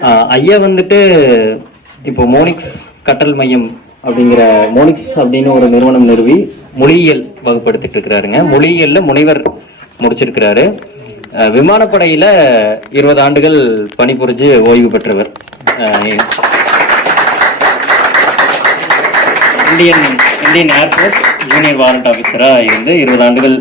ஐயா வந்துட்டு இப்போ மோனிக்ஸ் கற்றல் மையம் அப்படிங்கிற மோனிக்ஸ் அப்படின்னு ஒரு நிறுவனம் நிறுவி மொழியியல் வகுப்படுத்திட்டு இருக்கிறாருங்க. மொழியியல்ல முனைவர் முடிச்சிருக்கிறாரு. விமானப்படையில 20 ஆண்டுகள் பணிபுரிஞ்சு ஓய்வு பெற்றவர். இந்தியன் ஏர்போர்ட் ஜூனியர் வாரண்ட் ஆஃபீஸரா இருந்து 20 ஆண்டுகள்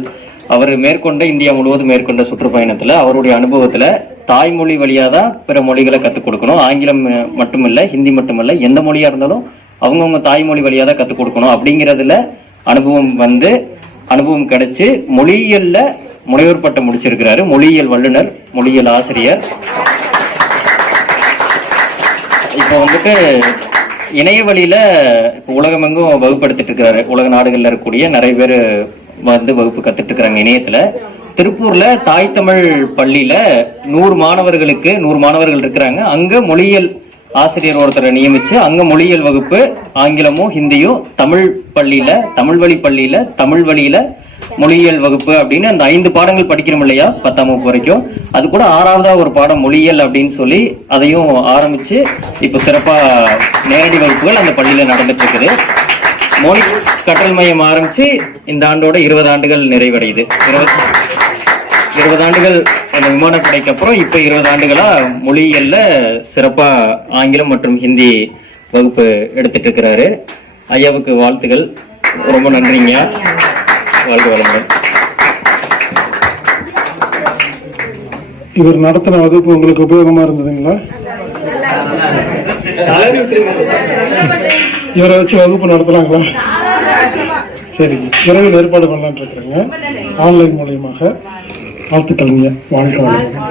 அவர் மேற்கொண்ட இந்தியா முழுவதும் மேற்கொண்ட சுற்றுப்பயணத்துல அவருடைய அனுபவத்துல தாய்மொழி வழியா தான் பிற மொழிகளை கற்றுக் கொடுக்கணும். ஆங்கிலம் மட்டுமில்ல, ஹிந்தி மட்டுமில்ல, எந்த மொழியா இருந்தாலும் அவங்கவுங்க தாய்மொழி வழியா தான் கற்றுக் கொடுக்கணும் அப்படிங்கிறதுல அனுபவம் கிடைச்சு மொழியியல்ல முனைவர் பட்டம் முடிச்சிருக்கிறாரு. மொழியியல் வல்லுநர், மொழியியல் ஆசிரியர். இப்போ வந்துட்டு இணைய வழியில இப்போ உலகமெங்கும் வகுப்படுத்திட்டு இருக்கிறாரு. உலக நாடுகள்ல இருக்கக்கூடிய நிறைய பேர் வகுப்பு கத்துட்டு இருக்கிறாங்க இணையத்துல. திருப்பூர்ல தாய் தமிழ் பள்ளியில 100 மாணவர்கள் இருக்கிறாங்க. அங்க மொழியியல் ஆசிரியர் ஒருத்தரை நியமிச்சு அங்க மொழியியல் வகுப்பு ஆங்கிலமும் ஹிந்தியும் தமிழ் வழியில மொழியியல் வகுப்பு அப்படின்னு அந்த 5 பாடங்கள் படிக்கிறோம் இல்லையா 10ஆம் வகுப்பு வரைக்கும். அது கூட 6ஆவதா ஒரு பாடம் மொழியியல் அப்படின்னு சொல்லி அதையும் ஆரம்பிச்சு இப்ப சிறப்பா நேரடி வகுப்புகள் அந்த பள்ளியில நடந்துட்டு இருக்குது. மோனிக்ஸ் கற்றல் மையம் ஆரம்பிச்சு இந்த ஆண்டோட 20 ஆண்டுகள் நிறைவடையுது. 20 ஆண்டுகள் அந்த விமானப்படைக்கு அப்புறம் இப்ப 20 ஆண்டுகளா மொழியியல்ல சிறப்பா ஆங்கிலம் மற்றும் ஹிந்தி வகுப்பு எடுத்துட்டு இருக்கிறாரு. ஐயாவுக்கு வாழ்த்துக்கள். ரொம்ப நன்றிங்க. வாழ்க வளமுடன். இவர் நடத்தின வகுப்பு உங்களுக்கு உபயோகமா இருந்ததுங்களா? இவரை வச்சு வகுப்பு நடத்தலாங்களா? சரிங்க, விரைவில் ஏற்பாடு பண்ணலான் இருக்கிறேங்க. ஆன்லைன் மூலியமாக. வாழ்த்துக்கள்ங்க. வாழ்க்கை வளமுடன்.